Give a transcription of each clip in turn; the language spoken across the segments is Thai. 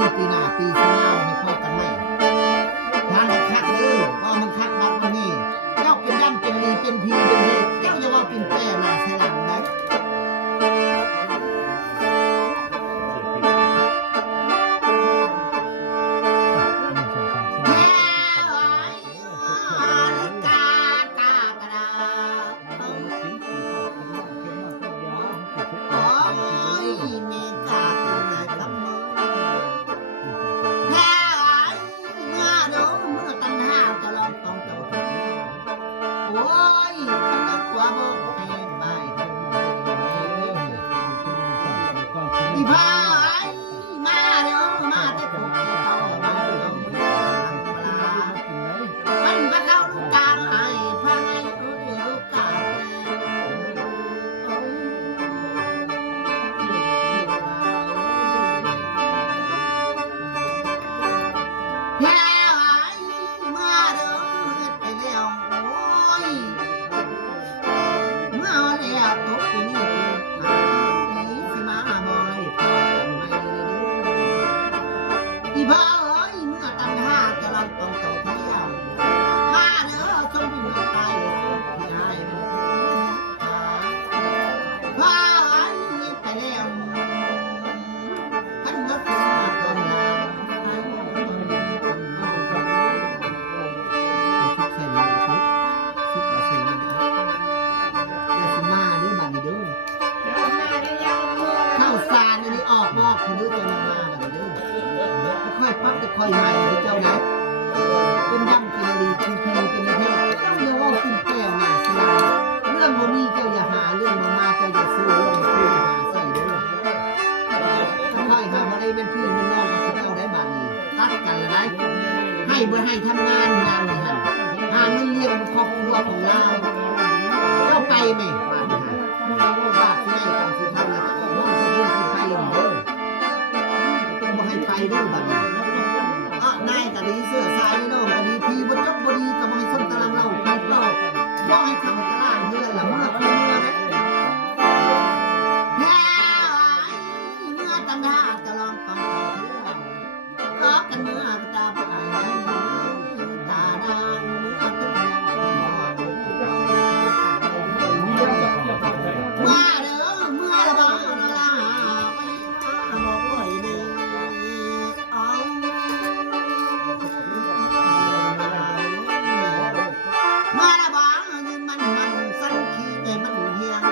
นี้ปีหน้าปีข้างหน้าให้พ่อกันไหมทางมันคักเลยว่ามันคักบัดวันนี้เจ้าเป็นย่ำเป็นลีเป็นพีเป็นเฮเจ้าอย่าว่าเป็นแป้หน้าใส่หลังนะค่อยใหม่เจ้านะเป็นย่ำกินรีเป็นพีเป็นเทศเจ้าอย่าว่าขึ้นแก้วหน้าสลาเรื่องบ่มีเจ้าอย่าหาเรื่องมาเจ้าอย่าซื้อเรื่องซื้อหาใส่เด้อค่อยหาบ่ได้เป็นพี่เป็นน้องกับเจ้าได้บาดนี้ตัดกันเลยให้บ่ให้ทำงานนี่ฮะหาเงินเลี้ยงครอบครัวของเราเจ้าไปไหมบาดนี้บาดที่ได้กันสิทำนะเจ้าน้องผู้ที่ไปเด้อต้องบ่ให้ไปเด้อบาดนี้นายก็ดีเสื้อสายนี่น้องก็ดีพี่บ่จบบดีก็บ่ให้สนตารางเราพี่เนาะบ่ให้เข้าตารางเฮือนล่ะเมื่อคืนเมื่อนะแย่เมื่อตำหาตะลองต้องเที่ยวก็กันเมื่อตาไปตาดางเมื่อตึกมาเด้อเมื่อละบ่ลาไปบ่บ่อยเด้อมาละบ้าเงินมันสันขี้แต่มันเฮียง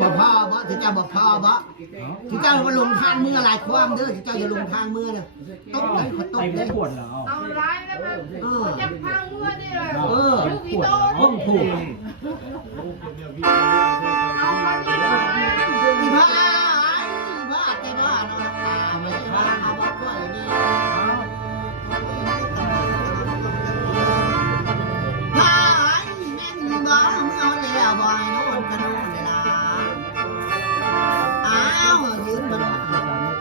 บ่พ่อบ่ที่เจ้าบ่พ่อบ่ที่เจ้ามาลงทางมือหลายความเด้อที่เจ้าอย่าลงทางมือเนี่ยตบเลยขอตบเลยเอาร้ายแล้วมันจะพังมือนี่เลยลูกอีโต้ ห้องผูกเอามาดีกว่าอีบ้าแต่บ้าเนาะตาไม่บ้าเอาว่าก้อยนี่พายแม่นบ่เอาแล้วบ่อยโน่นกระโดดเลยล่ะอ้าวยืนมัน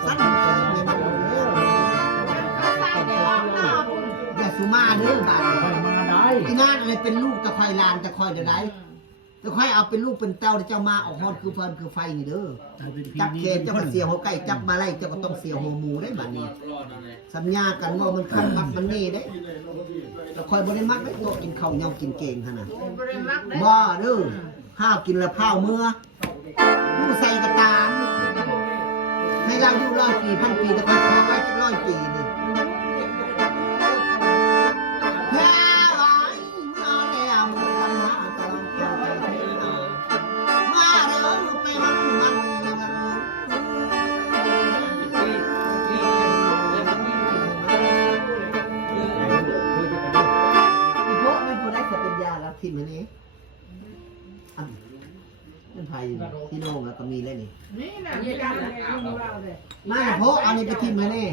สั้นเกินเลยมันเด้ออย่าสุมาเด้อบาดอีนานอะไรเป็นลูกตะคอยลานตะคอยเดี๋ยวไหนจะค่อยเอาเป็นลูกเป็นเต้าเจ้ามาออกฮอดคือเพิ่นคือไฟนี่เด้อจับเขตเจ้าก็เสียหัวไก่จับมาไล่เจ้าก็ต้องเสียหัวหมูได้บัดนี้สัญญากันว่ามันคันมักมันนี่ได้แต่คอยบ่ได้มักได้โตกินข้าวยำกินเก่งขนาดบ่เด้อข้าวกินแล้วข้าวเมื่อผู้ใส่กระตามให้เราอยู่100 ปี1,000 ปีแต่คอยขอไว้จะ100 ปีนี่ที่มันนี้มันไผ่ที่โน่งแล้วก็มีเลยนี่นี่นะนี่นะน่าจะเพราะอันนี้ไปทิมมาเนี่ย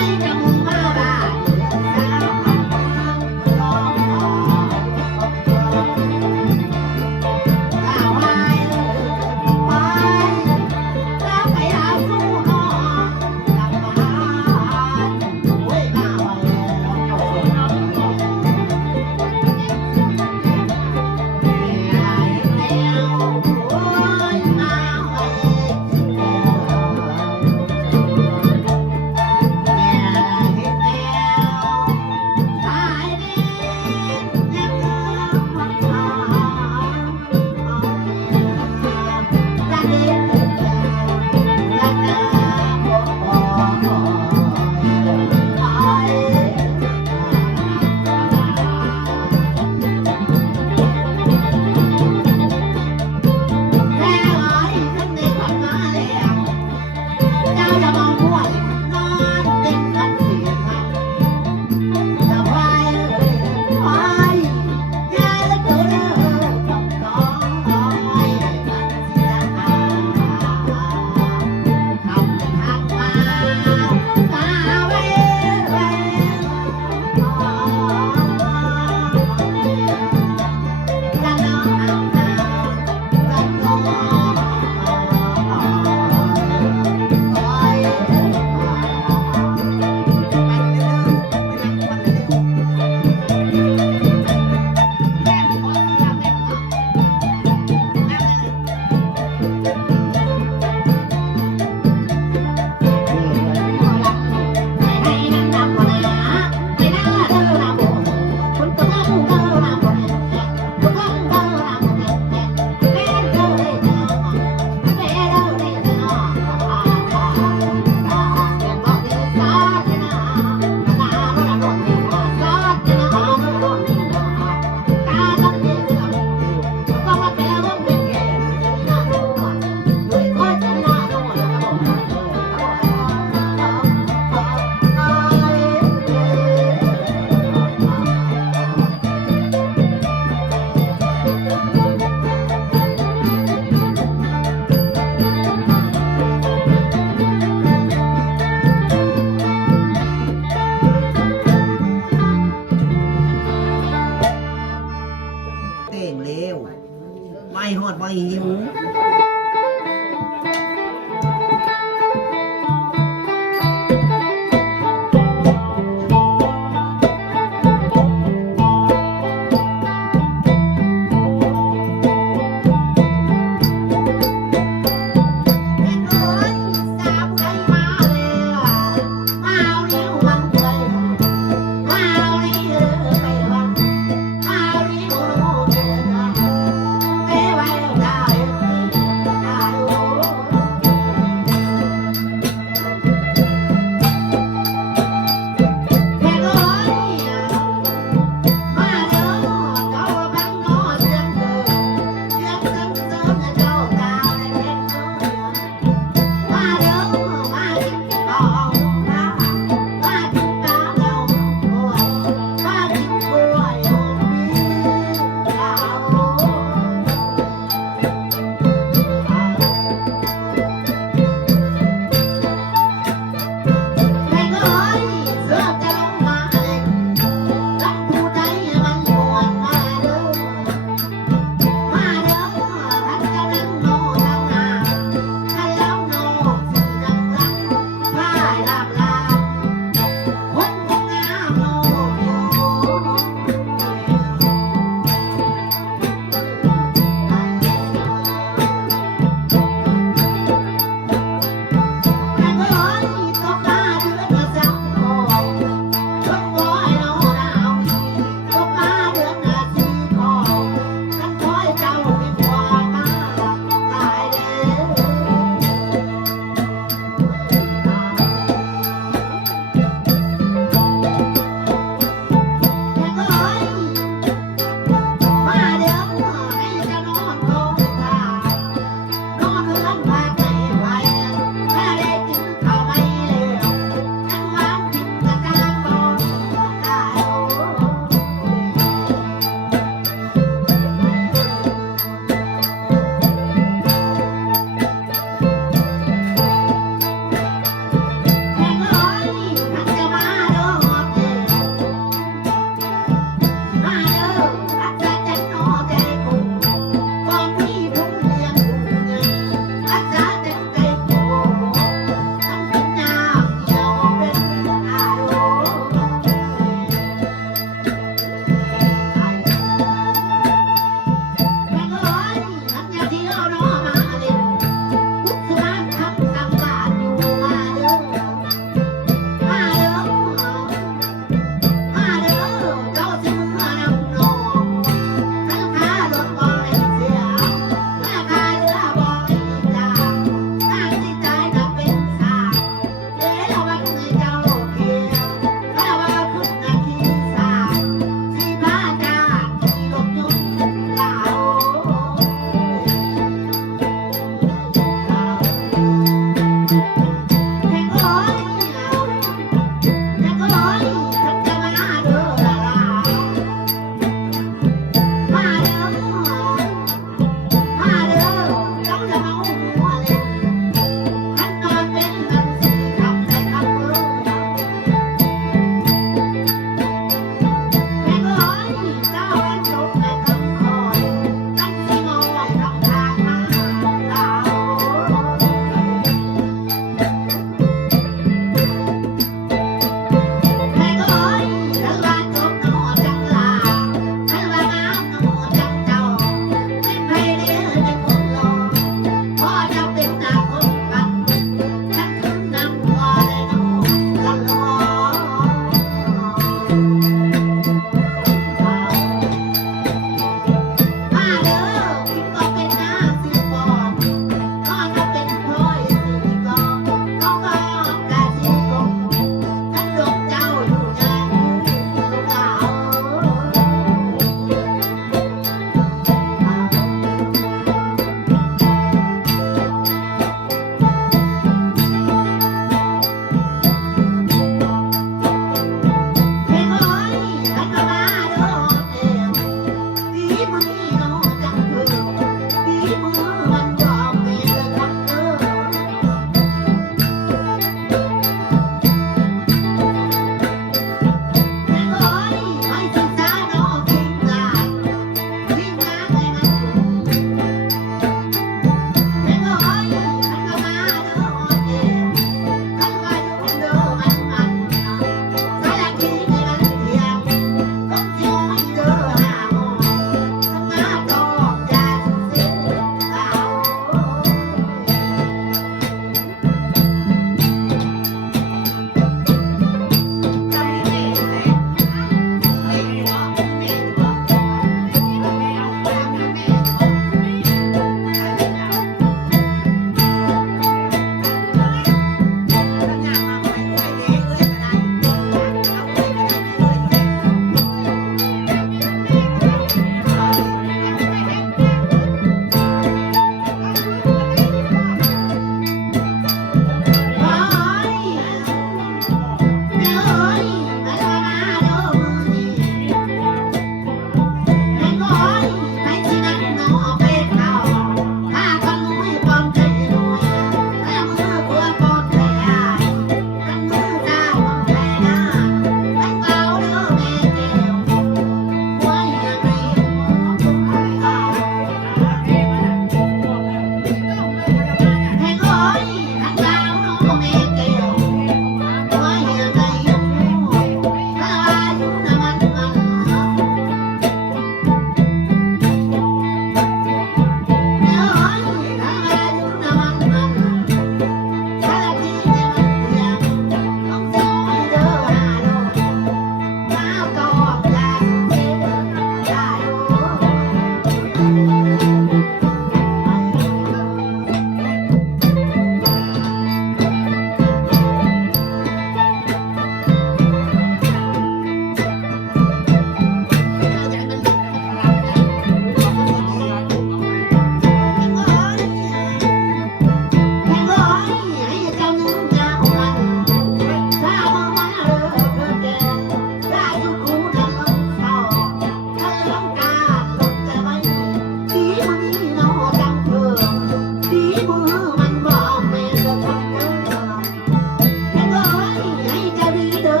ดีเด้อ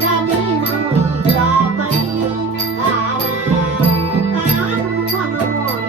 อย่ามีมือต่อไปหาความรวย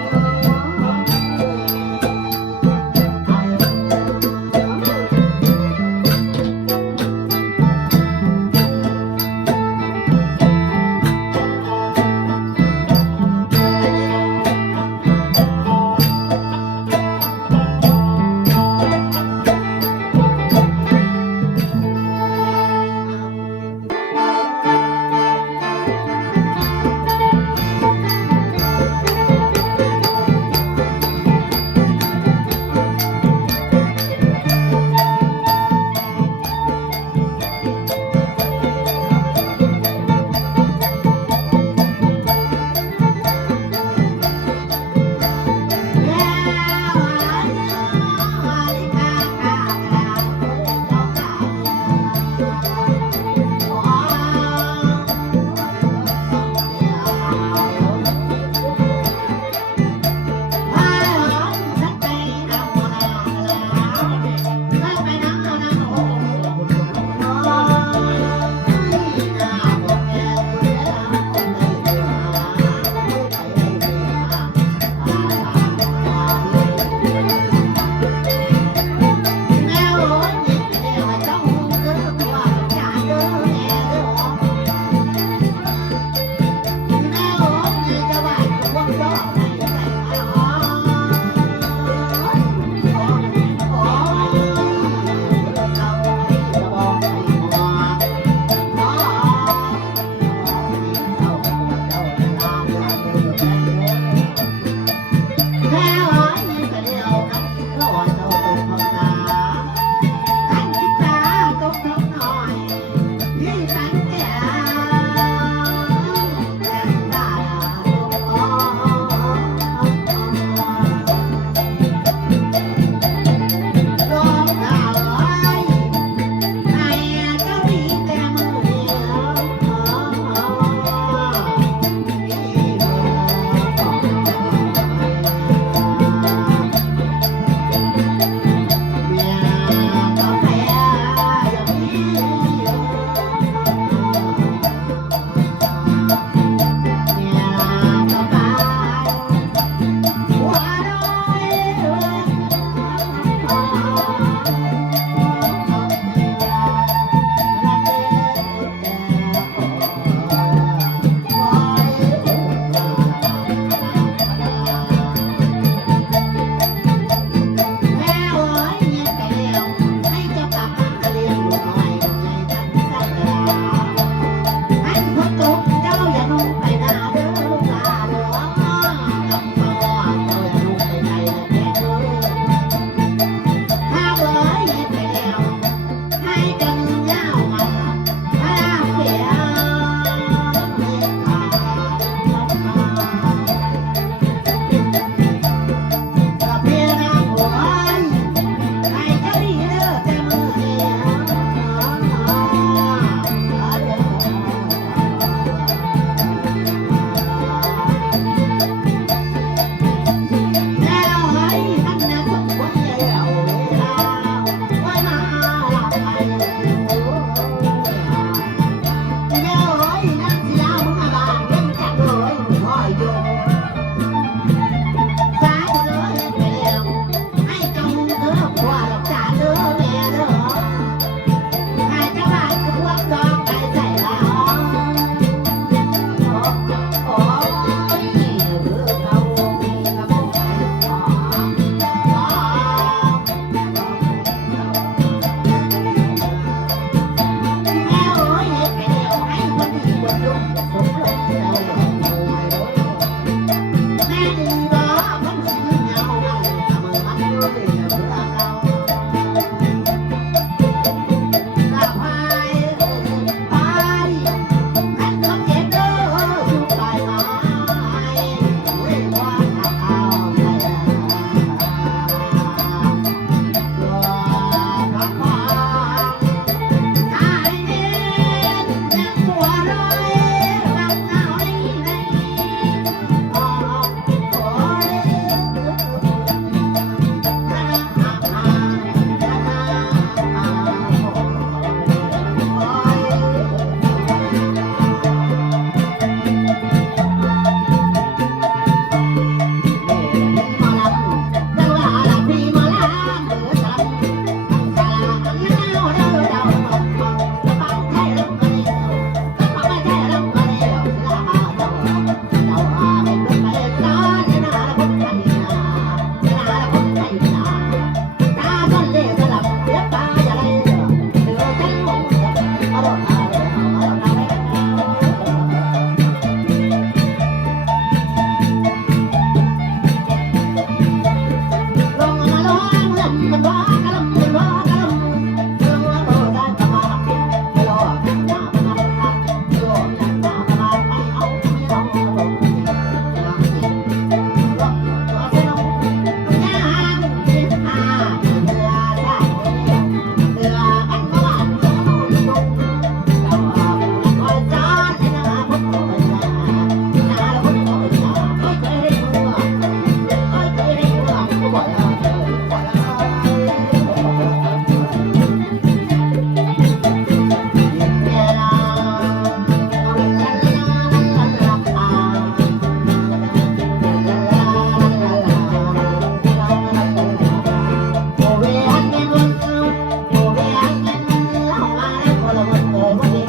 ออกมาแด